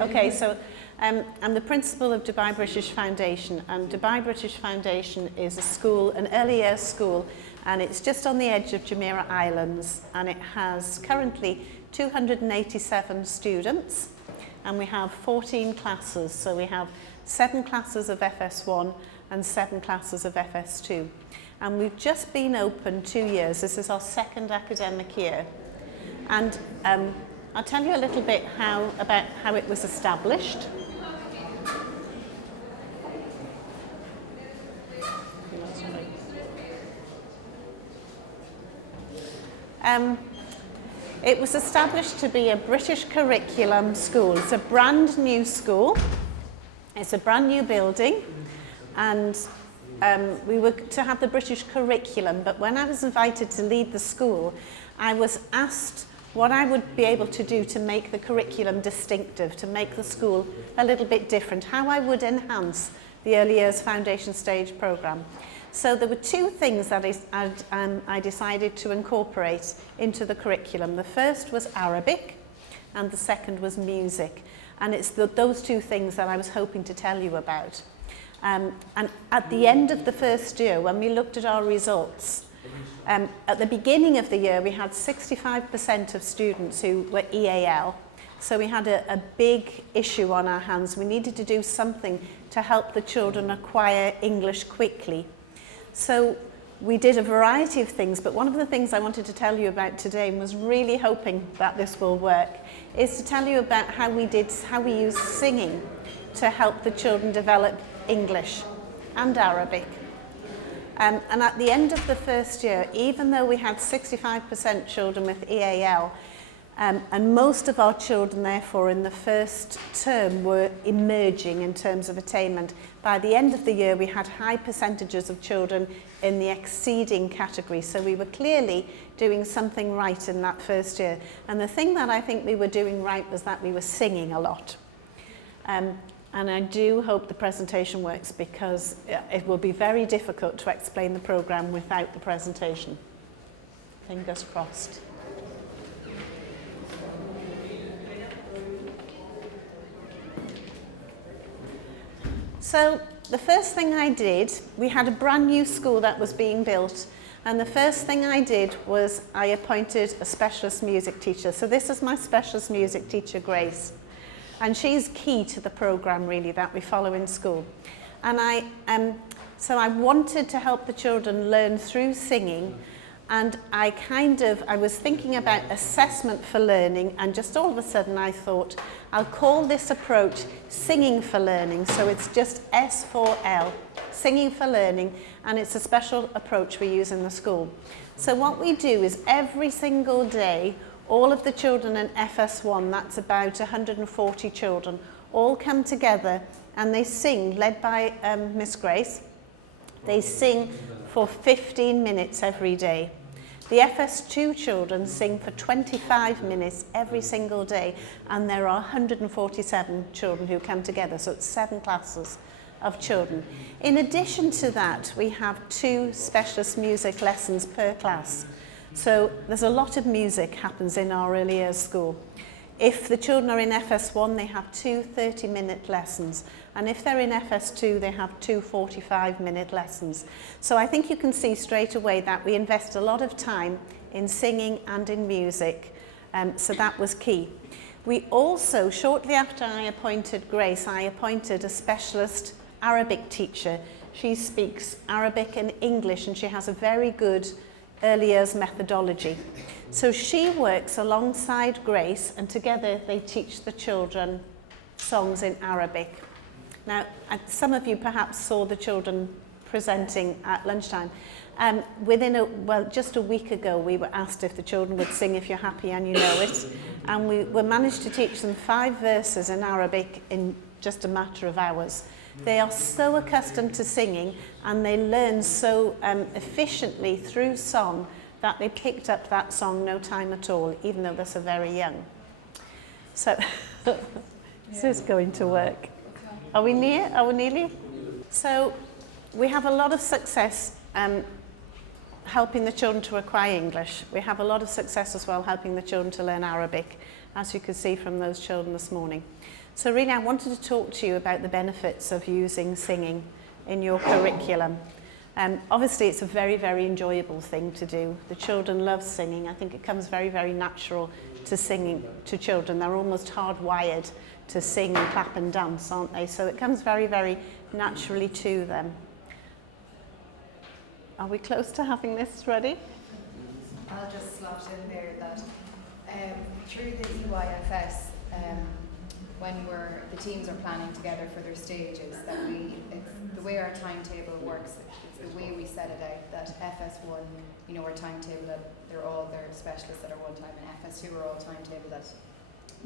Okay, so I'm the principal of Dubai British Foundation, and Dubai British Foundation is a school, an early years school, and it's just on the edge of Jumeirah Islands, and it has currently 287 students, and we have 14 classes, so we have 7 classes of FS1 and 7 classes of FS2. And we've just been open 2 years. This is our second academic year. And I'll tell you a little bit about how it was established. It was established to be a British curriculum school. It's a brand new school. It's a brand new building, and we were to have the British curriculum, but when I was invited to lead the school, I was asked what I would be able to do to make the curriculum distinctive, to make the school a little bit different, how I would enhance the early years foundation stage programme. So there were 2 things that I decided to incorporate into the curriculum. The first was Arabic, and the second was music. And it's those 2 things that I was hoping to tell you about. And at the end of the first year, when we looked at our results, at the beginning of the year, we had 65% of students who were EAL. So we had a big issue on our hands. We needed to do something to help the children acquire English quickly. So we did a variety of things, but one of the things I wanted to tell you about today, and was really hoping that this will work, is to tell you about how we used singing to help the children develop English and Arabic. And at the end of the first year, even though we had 65% children with EAL, and most of our children, therefore, in the first term were emerging in terms of attainment, by the end of the year, we had high percentages of children in the exceeding category. So we were clearly doing something right in that first year. And the thing that I think we were doing right was that we were singing a lot. And I do hope the presentation works, because it will be very difficult to explain the programme without the presentation. Fingers crossed. So the first thing I did, we had a brand new school that was being built, and the first thing I did was I appointed a specialist music teacher. So this is my specialist music teacher, Grace. And she's key to the programme, really, that we follow in school. And so I wanted to help the children learn through singing, and I was thinking about assessment for learning, and just all of a sudden I thought, I'll call this approach Singing for Learning. So it's just S4L, Singing for Learning, and it's a special approach we use in the school. So what we do is every single day, all of the children in FS1, that's about 140 children, all come together and they sing, led by Miss Grace. They sing for 15 minutes every day. The FS2 children sing for 25 minutes every single day, and there are 147 children who come together, so it's 7 classes of children. In addition to that, we have 2 specialist music lessons per class. So there's a lot of music happens in our early years school. If the children are in FS1, they have 2 30-minute lessons. And if they're in FS2, they have 2 45-minute lessons. So I think you can see straight away that we invest a lot of time in singing and in music. So that was key. We also, shortly after I appointed Grace, I appointed a specialist Arabic teacher. She speaks Arabic and English, and she has a very good early years methodology. So she works alongside Grace, and together they teach the children songs in Arabic. Now, some of you perhaps saw the children presenting at lunchtime. Just a week ago, we were asked if the children would sing If You're Happy and You Know It, and we managed to teach them 5 verses in Arabic in just a matter of hours. They are so accustomed to singing, and they learn so efficiently through song that they picked up that song no time at all, even though they're so very young. So this is going to work. Are we near? Are we nearly? So we have a lot of success helping the children to acquire English. We have a lot of success as well helping the children to learn Arabic, as you could see from those children this morning. So really I wanted to talk to you about the benefits of using singing in your curriculum. Obviously it's a very, very enjoyable thing to do. The children love singing. I think it comes very, very natural to singing to children. They're almost hardwired to sing and clap and dance, aren't they? So it comes very, very naturally to them. Are we close to having this ready? I'll just slot in there that through the EYFS, when the teams are planning together for their stages, that the way our timetable works, it's the way we set it out, that FS1, our timetable, they're specialists at our one time, and FS2 are all timetabled at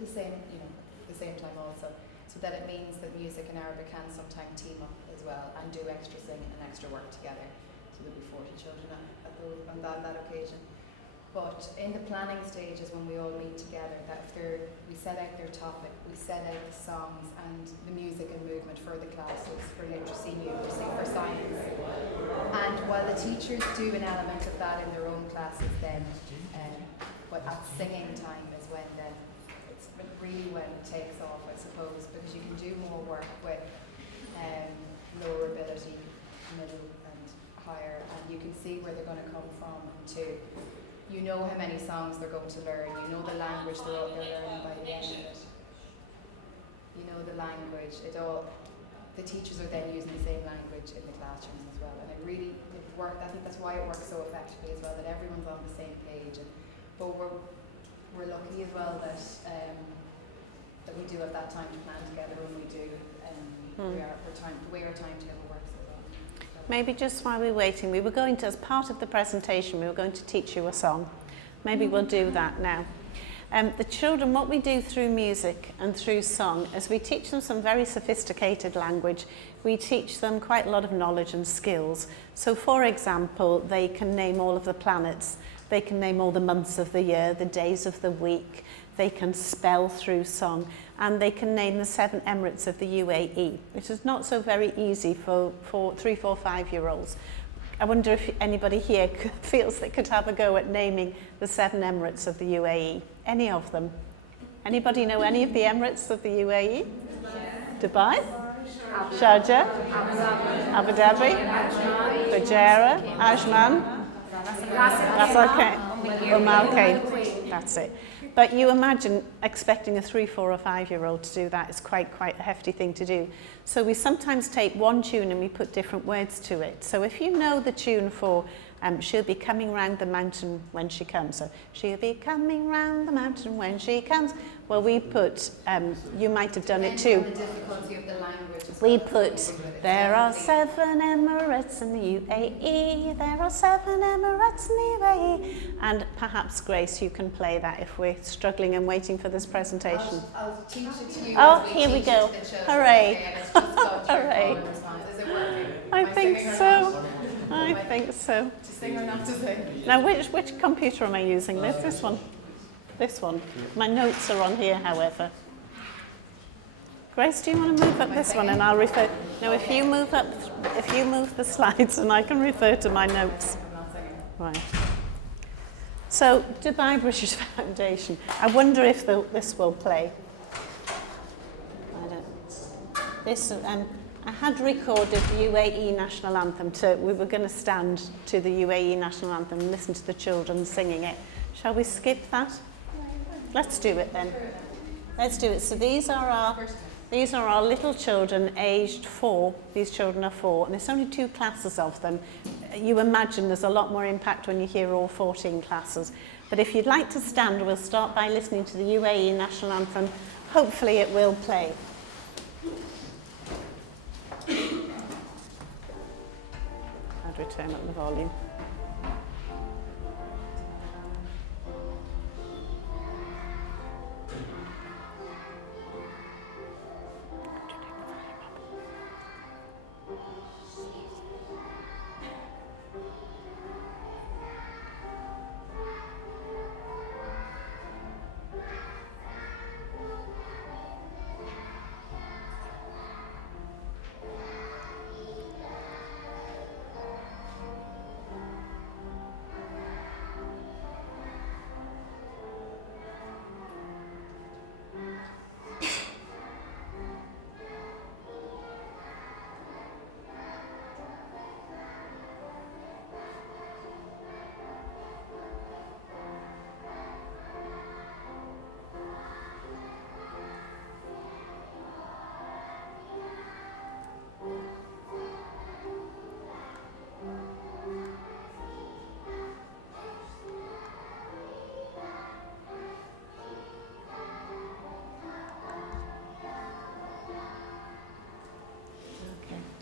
the same time also. So that it means that music and Arabic can sometimes team up as well and do extra singing and extra work together. So there'll be 40 children on that occasion. But in the planning stages, when we all meet together, we set out their topic, we set out the songs and the music and movement for the classes, for literacy, numeracy, for science. And while the teachers do an element of that in their own classes then, but at singing time is when it's really when it takes off, I suppose, because you can do more work with lower ability, middle and higher, and you can see where they're going to come from too. You know how many songs they're going to learn, you know the language they're learning by the end of it. You know the language, the teachers are then using the same language in the classrooms as well, and it worked. I think that's why it works so effectively as well, that everyone's on the same page. But we're lucky as well that we do have that time to plan together when we do, the way our timetable works as well. Maybe just while we're waiting, we were going to, as part of the presentation, we were going to teach you a song. Maybe we'll do that now. The children, what we do through music and through song is we teach them some very sophisticated language. We teach them quite a lot of knowledge and skills. So for example, they can name all of the planets. They can name all the months of the year, the days of the week. They can spell through song, and they can name the 7 Emirates of the UAE, which is not so very easy for 3, 4, 5-year-olds. I wonder if anybody here feels they could have a go at naming the 7 Emirates of the UAE. Any of them? Anybody know any of the Emirates of the UAE? Dubai? Sharjah? Abu Dhabi? Fujairah? Ajman? Ras Al Khaimah. That's it. But you imagine expecting a 3, 4 or 5-year-old to do that is quite a hefty thing to do. So we sometimes take one tune and we put different words to it. So if you know the tune for she'll be coming round the mountain when she comes. So she'll be coming round the mountain when she comes. Well, we put, you might have done it too. The difficulty of the language. We put, there are 7 Emirates in the UAE, there are 7 Emirates in the UAE. And perhaps, Grace, you can play that if we're struggling and waiting for this presentation. I'll teach it to you. Oh, here we go. Hooray. Hooray. Is it working? I think so. I think so. To sing or not to sing? Now, which computer am I using? This one. This one. My notes are on here, however. Grace, do you want to move up this one and I'll refer? No, if you move the slides and I can refer to my notes. Right. So, Dubai British Foundation. I wonder if this will play. I don't. This. I had recorded the UAE national anthem. We were going to stand to the UAE national anthem and listen to the children singing it. Shall we skip that? Let's do it then. Let's do it. So these are our little children aged 4. These children are 4, and there's only 2 classes of them. You imagine there's a lot more impact when you hear all 14 classes. But if you'd like to stand, we'll start by listening to the UAE national anthem. Hopefully it will play. How do we turn up the volume?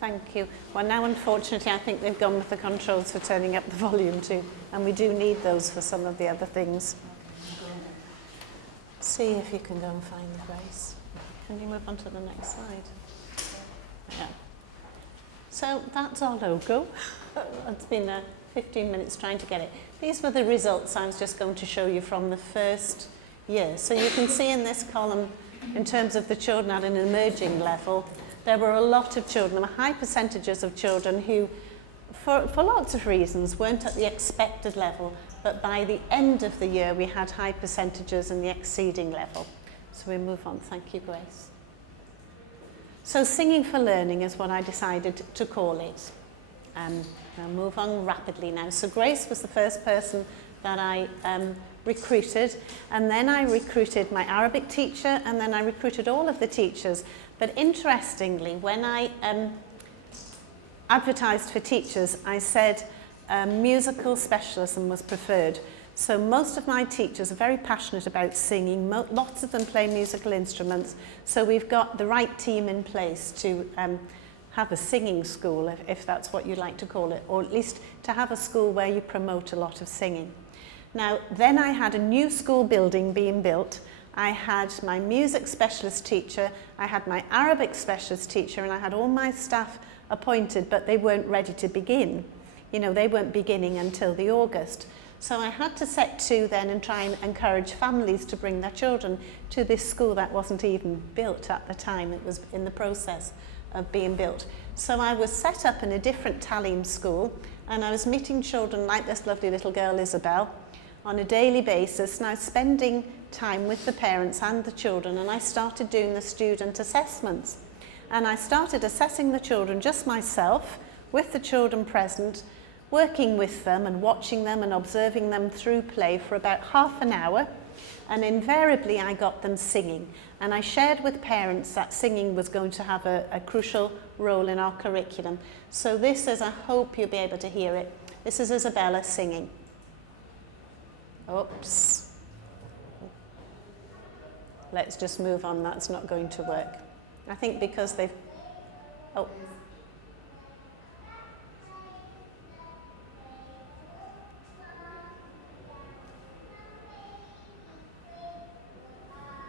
Thank you. Well, now unfortunately I think they've gone with the controls for turning up the volume too, and we do need those for some of the other things. See if you can go and find the Grace. Can you move on to the next slide? Yeah. So that's our logo. It's been 15 minutes trying to get it. These were the results I was just going to show you from the first year. So you can see in this column, in terms of the children at an emerging level, there were a lot of children, there were high percentages of children who, for lots of reasons, weren't at the expected level, but by the end of the year we had high percentages in the exceeding level. So we move on. Thank you, Grace. So Singing for Learning is what I decided to call it. I'll move on rapidly now. So Grace was the first person that I recruited, and then I recruited my Arabic teacher, and then I recruited all of the teachers. But interestingly, when I advertised for teachers, I said musical specialism was preferred. So most of my teachers are very passionate about singing. Lots of them play musical instruments. So we've got the right team in place to have a singing school, if that's what you'd like to call it, or at least to have a school where you promote a lot of singing. Now, then I had a new school building being built. I had my music specialist teacher, I had my Arabic specialist teacher, and I had all my staff appointed, but they weren't ready to begin. You know, they weren't beginning until the August. So I had to set to then and try and encourage families to bring their children to this school that wasn't even built at the time. It was in the process of being built. So I was set up in a different Talim school, and I was meeting children like this lovely little girl Isabel on a daily basis, now spending time with the parents and the children, and I started doing the student assessments. And I started assessing the children just myself, with the children present, working with them and watching them and observing them through play for about half an hour, and invariably I got them singing. And I shared with parents that singing was going to have a crucial role in our curriculum. So this is, I hope you'll be able to hear it, this is Isabella singing. Oops. Let's just move on, that's not going to work. I think because they've, oh.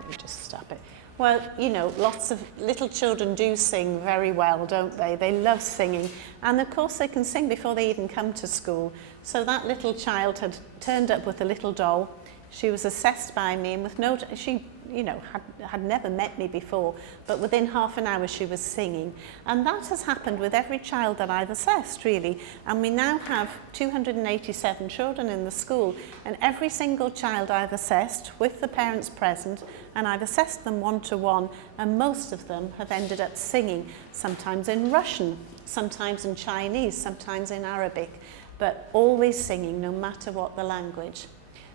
Let me just stop it. Well, you know, lots of little children do sing very well, don't they? They love singing. And of course they can sing before they even come to school. So that little child had turned up with a little doll. She was assessed by me, and with no, she, you know, had never met me before, but within half an hour she was singing. And that has happened with every child that I've assessed, really. And we now have 287 children in the school, and every single child I've assessed with the parents present, and I've assessed them one-to-one, and most of them have ended up singing, sometimes in Russian, sometimes in Chinese, sometimes in Arabic, but always singing, no matter what the language.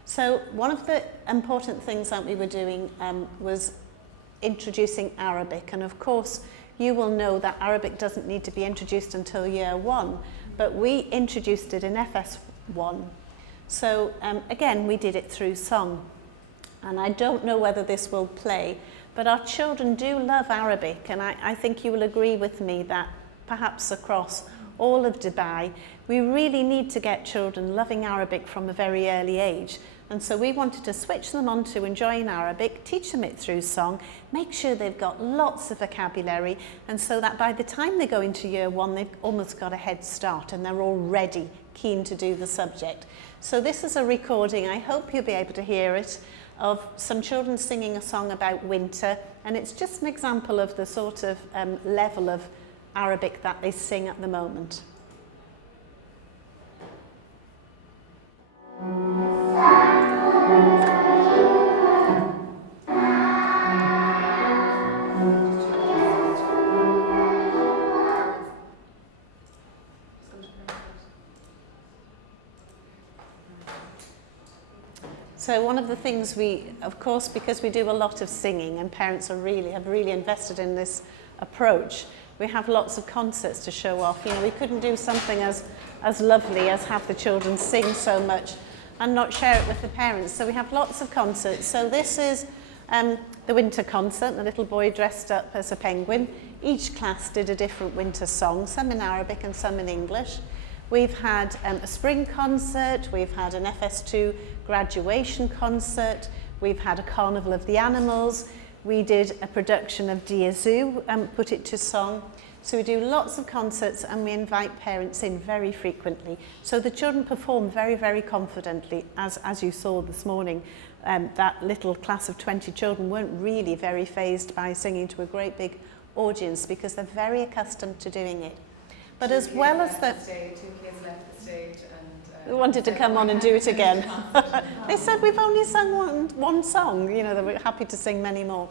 So one of the important things that we were doing was introducing Arabic. And of course, you will know that Arabic doesn't need to be introduced until year 1, but we introduced it in FS1. So again, we did it through song. And I don't know whether this will play, but our children do love Arabic. And I think you will agree with me that perhaps across all of Dubai, we really need to get children loving Arabic from a very early age. And so we wanted to switch them on to enjoying Arabic, teach them it through song, make sure they've got lots of vocabulary, and so that by the time they go into year 1, they've almost got a head start and they're already keen to do the subject. So this is a recording, I hope you'll be able to hear it, of some children singing a song about winter, and it's just an example of the sort of level of Arabic that they sing at the moment. So one of the things we, of course, because we do a lot of singing and parents have really invested in this approach, we have lots of concerts to show off. You know, we couldn't do something as lovely as have the children sing so much and not share it with the parents. So we have lots of concerts. So this is The winter concert, the little boy dressed up as a penguin. Each class did a different winter song, some in Arabic and some in English. We've had a spring concert, we've had an FS2 graduation concert, we've had a carnival of the animals, we did a production of Dear Zoo and put it to song. So we do lots of concerts and we invite parents in very frequently. So the children perform very, very confidently, as you saw this morning. That little class of 20 children weren't really very fazed by singing to a great big audience because they're very accustomed to doing it. But as well as that, 2 kids left the stage and they wanted to come on and do it again. They said, we've only sung one song, you know, they were happy to sing many more.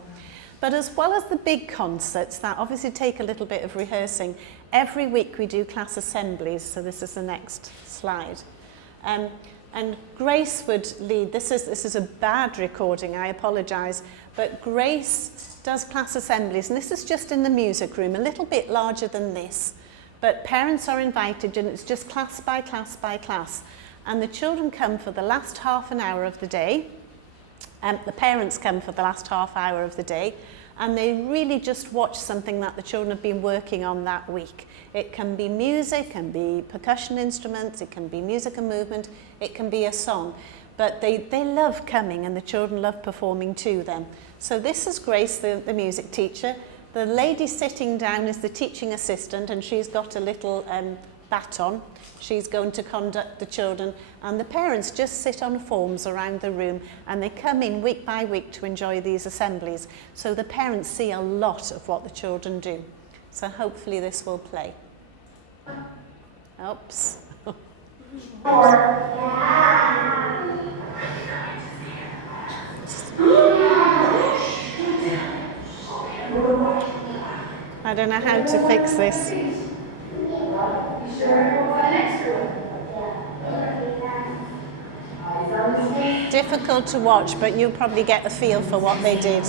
But as well as the big concerts that obviously take a little bit of rehearsing, every week we do class assemblies. So this is the next slide. And Grace would lead. This is a bad recording, I apologise, but Grace does class assemblies, and this is just in the music room, a little bit larger than this. But parents are invited, and it's just class by class by class. And the children come for the last half an hour of the day. The parents come for the last half hour of the day, and they really just watch something that the children have been working on that week. It can be music, it can be percussion instruments, it can be music and movement, it can be a song. But they love coming, and the children love performing to them. So this is Grace, the music teacher. The lady sitting down is the teaching assistant, and she's got a little baton. She's going to conduct the children, and the parents just sit on forms around the room, and they come in week by week to enjoy these assemblies. So the parents see a lot of what the children do. So hopefully this will play. Oops. I don't know how to fix this. Difficult to watch, but you'll probably get a feel for what they did.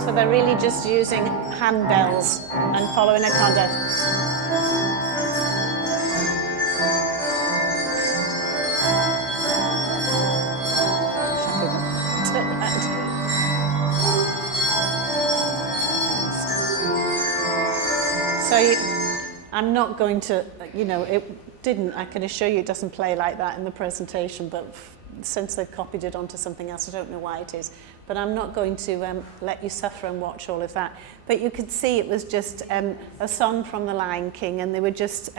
So they're really just using handbells and following a conduct. So I'm not going to, it didn't, I can assure you it doesn't play like that in the presentation, but since they've copied it onto something else, I don't know why it is. But I'm not going to let you suffer and watch all of that. But you could see it was just a song from The Lion King, and they were just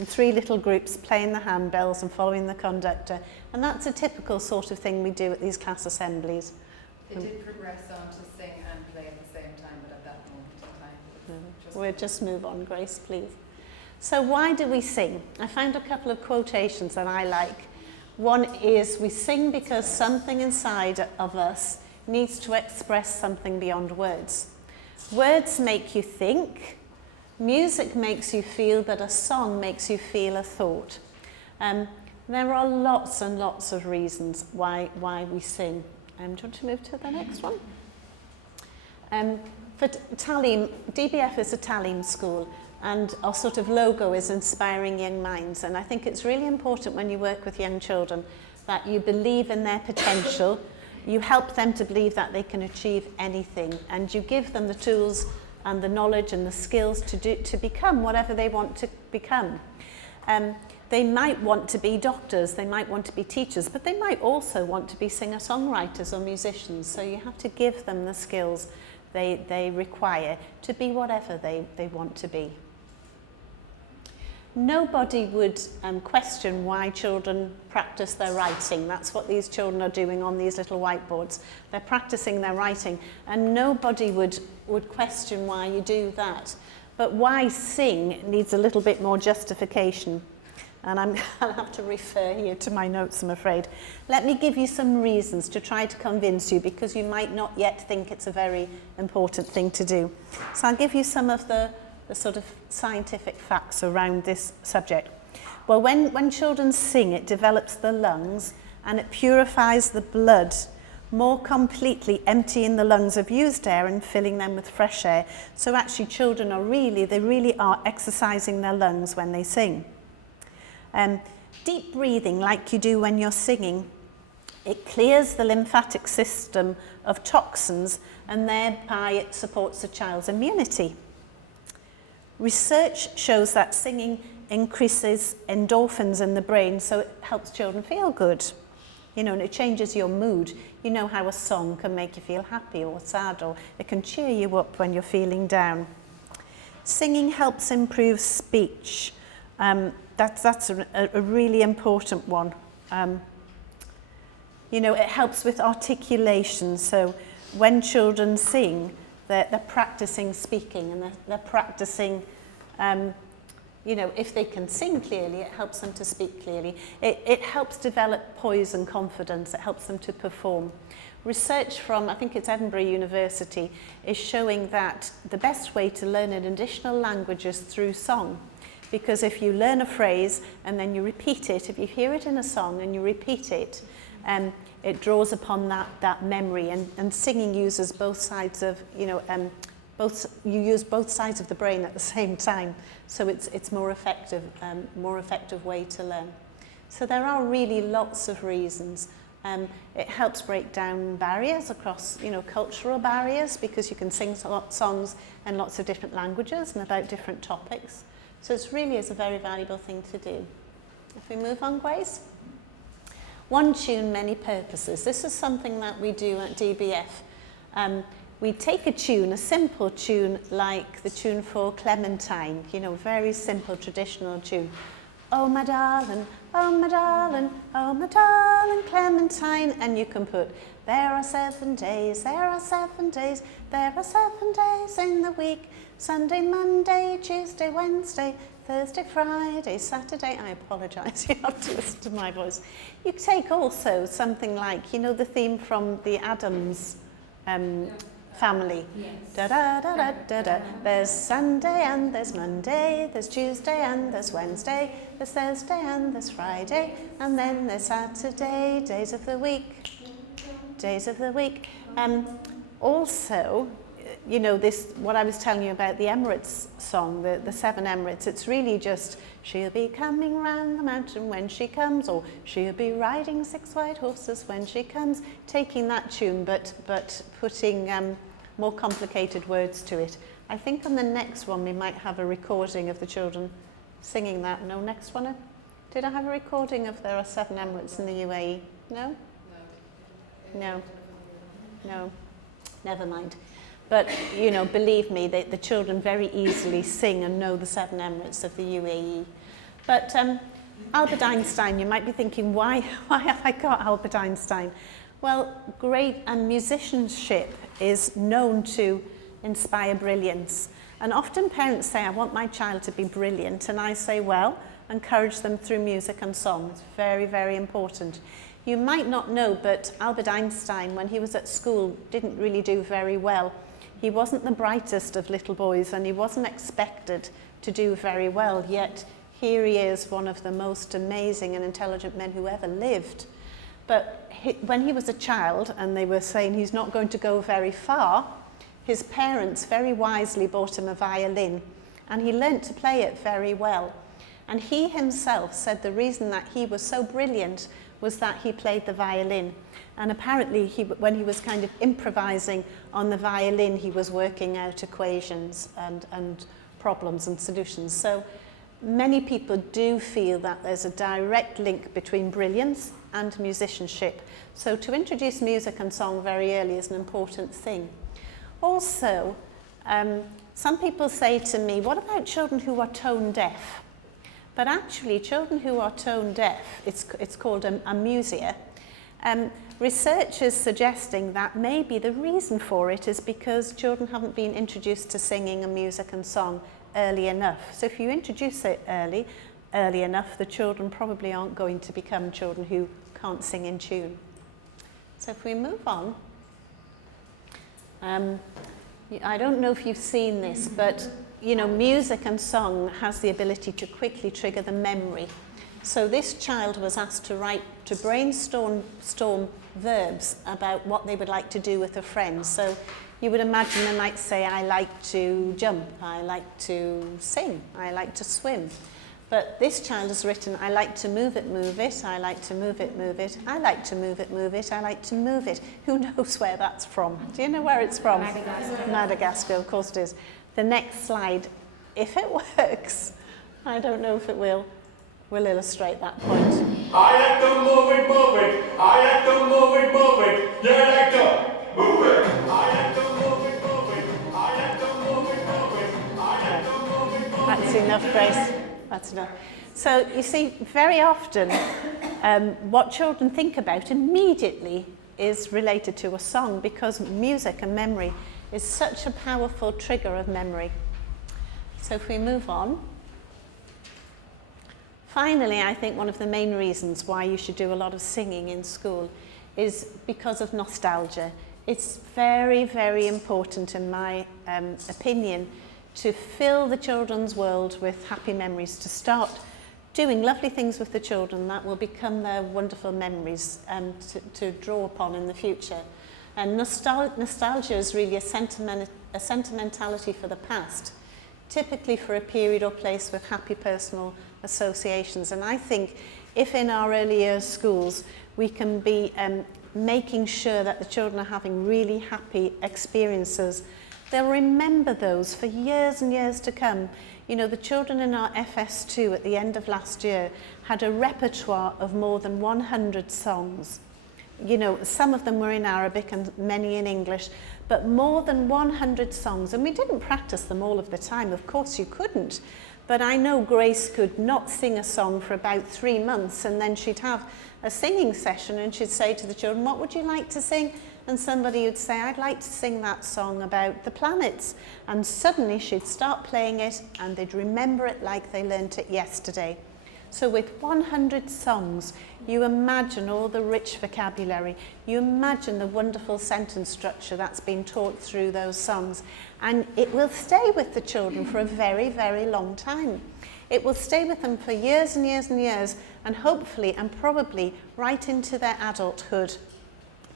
three little groups playing the handbells and following the conductor. And that's a typical sort of thing we do at these class assemblies. They did progress on to sing and play at the same time, but at that moment in time. We'll just move on, Grace, please. So why do we sing? I found a couple of quotations that I like. One is, we sing because something inside of us needs to express something beyond words. Words make you think, music makes you feel, but a song makes you feel a thought. There are lots and lots of reasons why we sing. Do you want to move to the next one? For Talim, DBF is a Talim school, and our sort of logo is inspiring young minds. And I think it's really important when you work with young children that you believe in their potential, you help them to believe that they can achieve anything, and you give them the tools and the knowledge and the skills to become whatever they want to become. They might want to be doctors, they might want to be teachers, but they might also want to be singer-songwriters or musicians. So you have to give them the skills they require to be whatever they want to be. Nobody would question why children practice their writing. That's what these children are doing on these little whiteboards. They're practicing their writing, and nobody would question why you do that. But why sing needs a little bit more justification. and I'll have to refer here to my notes, I'm afraid. Let me give you some reasons to try to convince you, because you might not yet think it's a very important thing to do. So I'll give you some of the sort of scientific facts around this subject. Well, when children sing, it develops the lungs and it purifies the blood more completely, emptying the lungs of used air and filling them with fresh air. So actually children they really are exercising their lungs when they sing. Deep breathing, like you do when you're singing, it clears the lymphatic system of toxins, and thereby it supports the child's immunity. Research shows that singing increases endorphins in the brain, so it helps children feel good. You know, and it changes your mood. You know how a song can make you feel happy or sad, or it can cheer you up when you're feeling down. Singing helps improve speech. That's a really important one. You know, it helps with articulation. So when children sing, they're practicing speaking, and they're practicing, you know, if they can sing clearly, it helps them to speak clearly. It helps develop poise and confidence. It helps them to perform. Research from, I think it's Edinburgh University, is showing that the best way to learn an additional language is through song. Because if you learn a phrase and then you repeat it, if you hear it in a song and you repeat it, it draws upon that memory. And singing uses both sides of, you know, you use both sides of the brain at the same time, so it's more effective way to learn. So there are really lots of reasons. It helps break down barriers across, you know, cultural barriers, because you can sing songs in lots of different languages and about different topics. So it really is a very valuable thing to do. If we move on, Grace. One tune, many purposes. This is something that we do at DBF. We take a tune, a simple tune, like the tune for Clementine, you know, very simple traditional tune. Oh my darling, oh my darling, oh my darling Clementine. And you can put, there are 7 days, there are 7 days, there are 7 days in the week. Sunday, Monday, Tuesday, Wednesday, Thursday, Friday, Saturday. I apologise, you have to listen to my voice. You take also something like, you know, the theme from the Addams family. Yes. Da da da da da da. There's Sunday and there's Monday, there's Tuesday and there's Wednesday, there's Thursday and there's Friday, and then there's Saturday, days of the week. Days of the week. Also, you know, this, what I was telling you about the Emirates song, the 7 Emirates, it's really just, she'll be coming round the mountain when she comes, or she'll be riding 6 white horses when she comes, taking that tune but putting more complicated words to it. I think on the next one we might have a recording of the children singing that. No, next one? Did I have a recording of there are 7 Emirates in the UAE? No? No. No. Never mind. But, you know, believe me, the children very easily sing and know the 7 Emirates of the UAE. But Albert Einstein, you might be thinking, why have I got Albert Einstein? Well, great musicianship is known to inspire brilliance. And often parents say, I want my child to be brilliant. And I say, well, encourage them through music and song. It's very, very important. You might not know, but Albert Einstein, when he was at school, didn't really do very well. He wasn't the brightest of little boys, and he wasn't expected to do very well, yet here he is, one of the most amazing and intelligent men who ever lived. But when he was a child, and they were saying he's not going to go very far, his parents very wisely bought him a violin, and he learnt to play it very well. And he himself said the reason that he was so brilliant was that he played the violin. And apparently, when he was kind of improvising on the violin, he was working out equations and problems and solutions. So many people do feel that there's a direct link between brilliance and musicianship. So to introduce music and song very early is an important thing. Also, some people say to me, what about children who are tone deaf? But actually, children who are tone deaf, it's called amusia. Research is suggesting that maybe the reason for it is because children haven't been introduced to singing and music and song early enough. So if you introduce it early, early enough, the children probably aren't going to become children who can't sing in tune. So if we move on, I don't know if you've seen this, but you know, music and song has the ability to quickly trigger the memory. So this child was asked to brainstorm verbs about what they would like to do with a friend. So you would imagine they might say, I like to jump, I like to sing, I like to swim. But this child has written, I like to move it, I like to move it, I like to move it, I like to move it. Who knows where that's from? Do you know where it's from? Madagascar. Madagascar, of course it is. The next slide, if it works, I don't know if it will illustrate that point. I like to move it, I like to move it, you like to move it. I like to move it, I like to move it, I like to move it. That's enough, Grace. That's enough. So you see, very often what children think about immediately is related to a song, because music and memory is such a powerful trigger of memory. So if we move on. Finally, I think one of the main reasons why you should do a lot of singing in school is because of nostalgia. It's very, very important, in my opinion, to fill the children's world with happy memories, to start doing lovely things with the children that will become their wonderful memories to draw upon in the future. And nostalgia is really a sentimentality for the past, typically for a period or place with happy personal associations. And I think if in our early years schools we can be making sure that the children are having really happy experiences, they'll remember those for years and years to come. You know, the children in our FS2 at the end of last year had a repertoire of more than 100 songs. You know, some of them were in Arabic and many in English, but more than 100 songs. And we didn't practice them all of the time, of course you couldn't. But I know Grace could not sing a song for about 3 months, and then she'd have a singing session and she'd say to the children, what would you like to sing? And somebody would say, I'd like to sing that song about the planets. And suddenly she'd start playing it and they'd remember it like they learnt it yesterday. So with 100 songs, you imagine all the rich vocabulary, you imagine the wonderful sentence structure that's been taught through those songs, and it will stay with the children for a very, very long time. It will stay with them for years and years and years, and hopefully and probably right into their adulthood.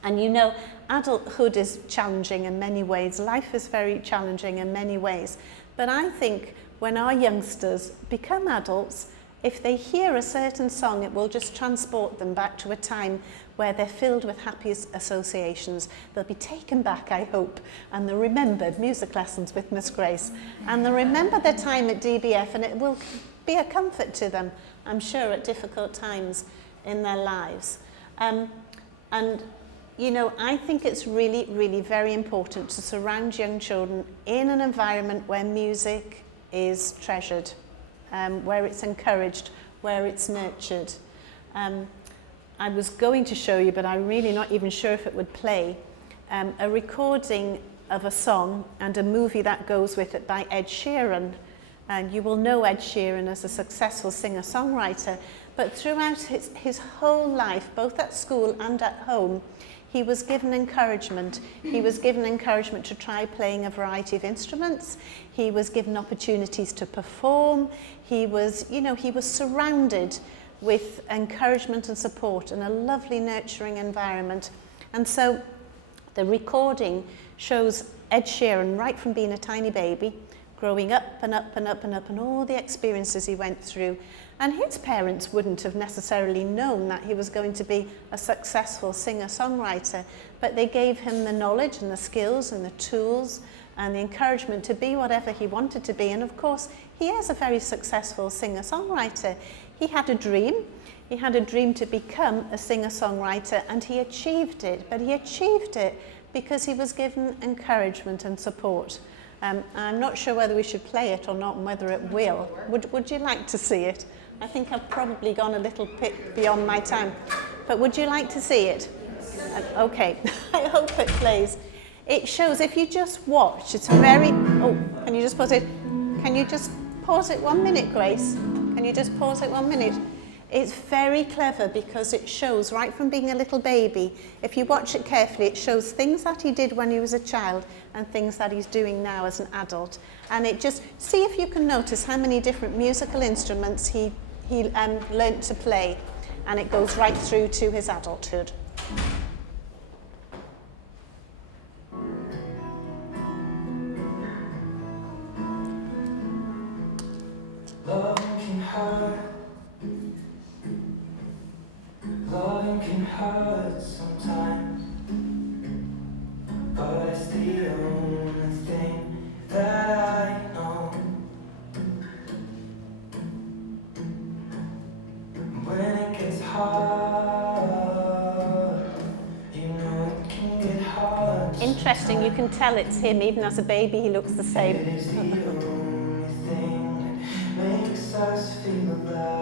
And you know, adulthood is challenging in many ways. Life is very challenging in many ways. But I think when our youngsters become adults, if they hear a certain song, it will just transport them back to a time where they're filled with happy associations. They'll be taken back, I hope, and they'll remember music lessons with Miss Grace. And they'll remember their time at DBF, and it will be a comfort to them, I'm sure, at difficult times in their lives. And you know, I think it's really, really very important to surround young children in an environment where music is treasured, where it's encouraged, where it's nurtured. I was going to show you, but I'm really not even sure if it would play, a recording of a song and a movie that goes with it by Ed Sheeran. And you will know Ed Sheeran as a successful singer-songwriter, but throughout his whole life, both at school and at home, he was given encouragement. He was given encouragement to try playing a variety of instruments. He was given opportunities to perform. He was, you know, he was surrounded with encouragement and support and a lovely nurturing environment. And so the recording shows Ed Sheeran right from being a tiny baby, growing up and up and up and up, and all the experiences he went through. And his parents wouldn't have necessarily known that he was going to be a successful singer-songwriter, but they gave him the knowledge and the skills and the tools and the encouragement to be whatever he wanted to be. And of course, he is a very successful singer-songwriter. He had a dream. He had a dream to become a singer-songwriter, and he achieved it. But he achieved it because he was given encouragement and support. I'm not sure whether we should play it or not, and whether it will. Would you like to see it? I think I've probably gone a little bit beyond my time. But would you like to see it? Okay, I hope it plays. It shows, if you just watch, it's very... Oh, can you just pause it? Can you just pause it 1 minute, Grace? Can you just pause it 1 minute? It's very clever because it shows right from being a little baby. If you watch it carefully, it shows things that he did when he was a child and things that he's doing now as an adult. And it just, see if you can notice how many different musical instruments he learnt to play. And it goes right through to his adulthood. Loving can hurt. Loving can hurt sometimes, but it's the only thing that I know. When it gets hard, you know it can get hard. Interesting, you can tell it's him. Even as a baby, he looks the same. It is the only thing that makes us feel alive.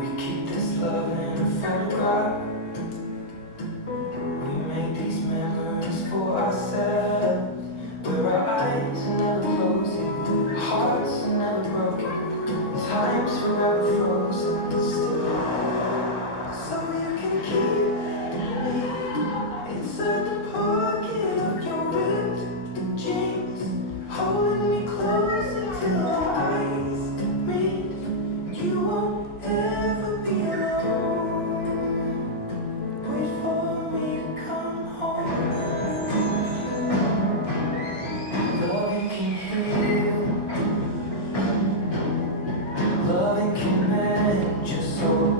We keep this love in a photograph. We make these memories for ourselves, where our eyes are never closing, our hearts are never broken, time's forever frozen still. So you can keep me inside the pocket of your ripped jeans, holding me close until our eyes meet. You won't ever be alone. Wait for me to come home. Loving can heal. Loving can mend your soul.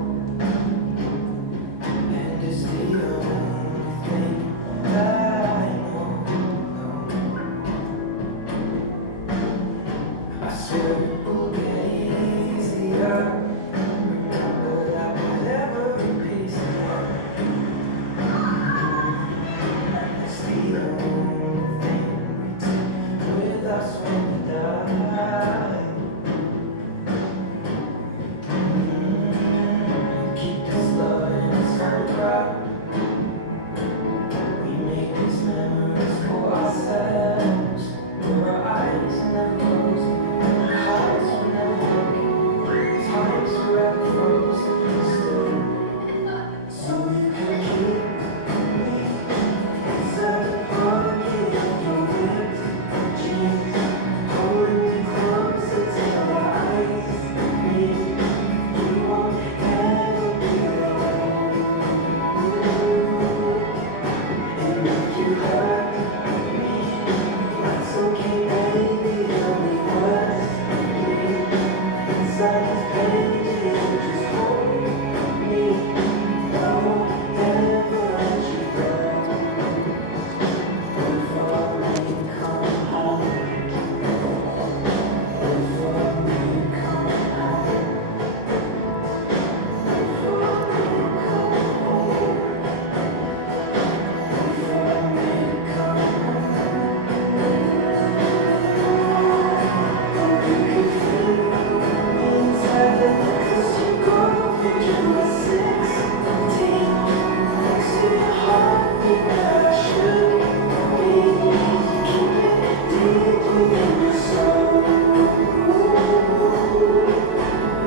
And it's the only thing that I know. I swear it will get easier. Remember that with every piece of it's the only thing we take with us when we die. Keep this love in its photograph. We make these memories for ourselves, where our eyes are never closing, our hearts are never broken, time's forever frozen still. So you can keep me inside the pocket of your ripped jeans, holding me close until our eyes meet. You won't ever be alone. And if you hurt me, that's okay, baby. Only words bleed inside these pages. Just hold me. I won't ever let you go. Wait for me to come home. Wait for me to come home. Wait for me to come home. Wait for me to come home. You can feel inside the 'cause you go when you were 16. Next to your heart, where I should be. Keep it deep within your soul.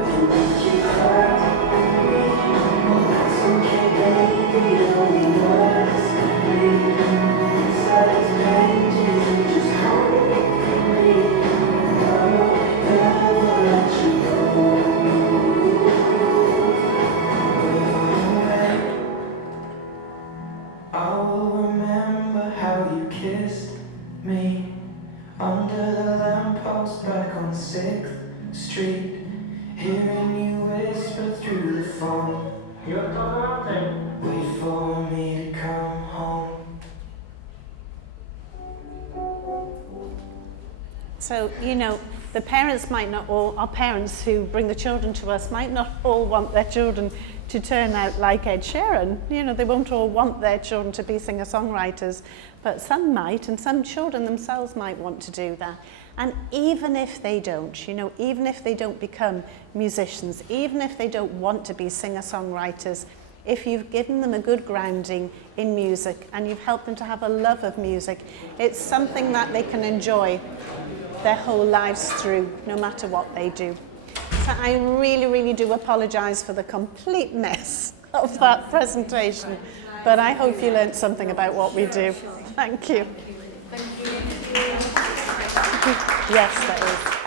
And if you hurt me, that's okay, baby. Only words bleed inside these pages. Just hold me. I won't ever let you go. I will remember how you kissed me under the lamppost back on 6th Street, hearing you whisper through the phone. Wait for me to come home. So, you know, the parents might not all, our parents who bring the children to us might not all want their children to turn out like Ed Sheeran. You know, they won't all want their children to be singer-songwriters, but some might, and some children themselves might want to do that. And even if they don't, you know, even if they don't become musicians, even if they don't want to be singer-songwriters, if you've given them a good grounding in music and you've helped them to have a love of music, it's something that they can enjoy their whole lives through, no matter what they do. So I really, really do apologise for the complete mess of that presentation, but I hope you learned something about what we do. Thank you. Thank you. Yes, that is.